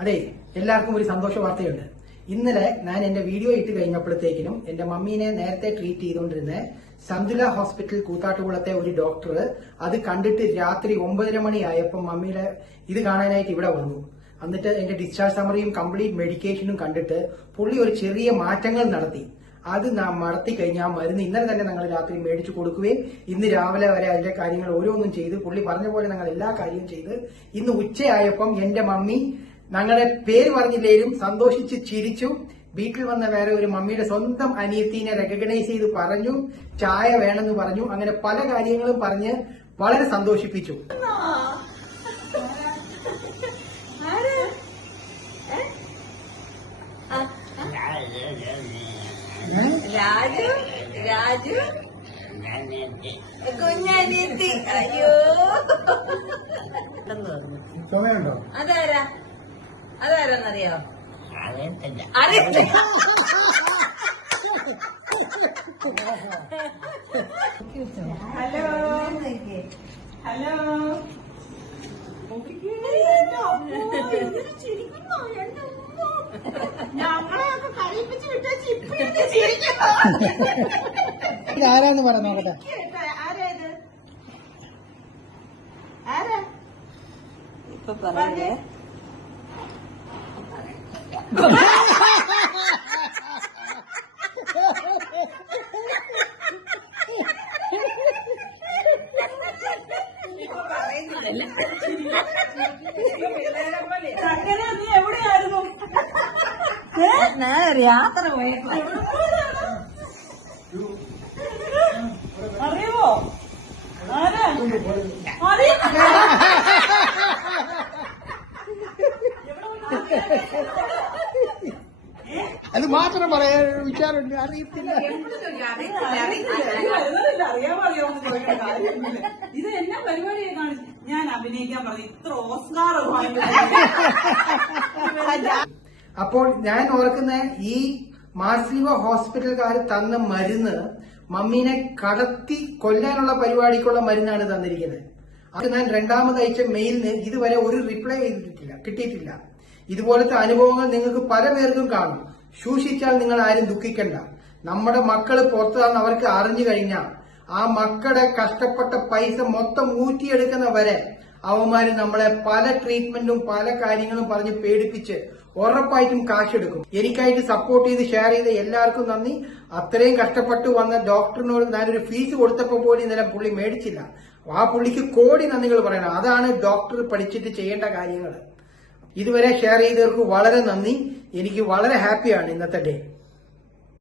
അതെ, എല്ലാവർക്കും ഒരു സന്തോഷ വാർത്തയുണ്ട്. ഇന്നലെ ഞാൻ എന്റെ വീഡിയോ ഇട്ട് കഴിഞ്ഞപ്പോഴത്തേക്കിനും എന്റെ മമ്മീനെ നേരത്തെ ട്രീറ്റ് ചെയ്തുകൊണ്ടിരുന്ന സന്തുല ഹോസ്പിറ്റൽ കൂത്താട്ടുകുളത്തെ ഒരു ഡോക്ടർ അത് കണ്ടിട്ട് രാത്രി 9:30 മണിയായപ്പോൾ മമ്മിയുടെ ഇത് കാണാനായിട്ട് ഇവിടെ വന്നു. എന്നിട്ട് എന്റെ ഡിസ്ചാർജ് സമ്മറിയും കംപ്ലീറ്റ് മെഡിക്കേഷനും കണ്ടിട്ട് പുള്ളി ഒരു ചെറിയ മാറ്റങ്ങൾ നടത്തി. അത് നടത്തി കഴിഞ്ഞ ആ മരുന്ന് ഇന്നലെ തന്നെ ഞങ്ങൾ രാത്രി മേടിച്ചു കൊടുക്കുകയും ഇന്ന് രാവിലെ വരെ അതിന്റെ കാര്യങ്ങൾ ഓരോന്നും ചെയ്ത് പുള്ളി പറഞ്ഞ പോലെ ഞങ്ങൾ എല്ലാ കാര്യവും ചെയ്ത് ഇന്ന് ഉച്ചയായപ്പം എന്റെ മമ്മി ഞങ്ങളുടെ പേര് പറഞ്ഞില്ലേലും സന്തോഷിച്ച് ചിരിച്ചു. വീട്ടിൽ വന്ന വേറെ ഒരു മമ്മിയുടെ സ്വന്തം അനിയത്തിനെ റെക്കഗ്നൈസ് ചെയ്ത് പറഞ്ഞു, ചായ വേണമെന്ന് പറഞ്ഞു. അങ്ങനെ പല കാര്യങ്ങളും പറഞ്ഞ് വളരെ സന്തോഷിപ്പിച്ചു. രാജു രാജു കുഞ്ഞനിയത്തി. അയ്യോ, ചുമയുണ്ടോ? അതാരാന്നറിയോ? അറിയത്തില്ല. ഹലോ ഹലോ, ഞങ്ങളെയൊക്കെ കളിപ്പിച്ച് വിട്ടേച്ച് ഇപ്പിടുന്ന് ചിരിക്കുന്നു. ഇതാരാന്ന് പറ നോക്കട്ടെ. ആരായത്? ആരാ ഇപ്പൊ പറഞ്ഞേ? നീ എവിടെയായിരുന്നു? യാത്ര പോയപ്പോ അറിയുമോ? ആരാ? അത് മാത്രം പറയാൻ വിചാരമുണ്ട്. അറിയത്തില്ല. ഇത് എന്നാ പരിപാടിയെ കാണിച്ചു? ഞാൻ അഭിനയിക്കാൻ പറഞ്ഞു. ഇത്ര ഓസ്കാർ അപ്പോൾ ഞാൻ ഓർക്കുന്ന ഈ മാർസിവ ഹോസ്പിറ്റൽക്കാർ തന്ന മരുന്ന് മമ്മീനെ കടത്തി കൊല്ലാനുള്ള പരിപാടിക്കുള്ള മരുന്നാണ് തന്നിരിക്കുന്നത്. അത് ഞാൻ രണ്ടാമത് അയച്ച മെയിലിന് ഇതുവരെ ഒരു റിപ്ലൈ കിട്ടിയിട്ടില്ല. ഇതുപോലത്തെ അനുഭവങ്ങൾ നിങ്ങൾക്ക് പല പേർക്കും കാണും. സൂക്ഷിച്ചാൽ നിങ്ങൾ ആരും ദുഃഖിക്കണ്ട. നമ്മുടെ മക്കള് പുറത്താന്ന് അവർക്ക് അറിഞ്ഞു കഴിഞ്ഞാൽ ആ മക്കളുടെ കഷ്ടപ്പെട്ട പൈസ മൊത്തം ഊറ്റിയെടുക്കുന്ന വരെ അവന്മാര് നമ്മളെ പല ട്രീറ്റ്മെന്റും പല കാര്യങ്ങളും പറഞ്ഞ് പേടിപ്പിച്ച് ഉറപ്പായിട്ടും കാശെടുക്കും. എനിക്കായിട്ട് സപ്പോർട്ട് ചെയ്ത് ഷെയർ ചെയ്ത എല്ലാവർക്കും നന്ദി. അത്രയും കഷ്ടപ്പെട്ട് വന്ന ഡോക്ടറിനോട് ഞാനൊരു ഫീസ് കൊടുത്തപ്പോൾ പോലും ഇന്നലെ പുള്ളി മേടിച്ചില്ല. ആ പുള്ളിക്ക് കോടി നന്ദികൾ പറയണം. അതാണ് ഡോക്ടർ പഠിച്ചിട്ട് ചെയ്യേണ്ട കാര്യങ്ങൾ. ഇതുവരെ ഷെയർ ചെയ്തവർക്ക് വളരെ നന്ദി. എനിക്ക് വളരെ ഹാപ്പിയാണ് ഇന്നത്തെ ഡേ.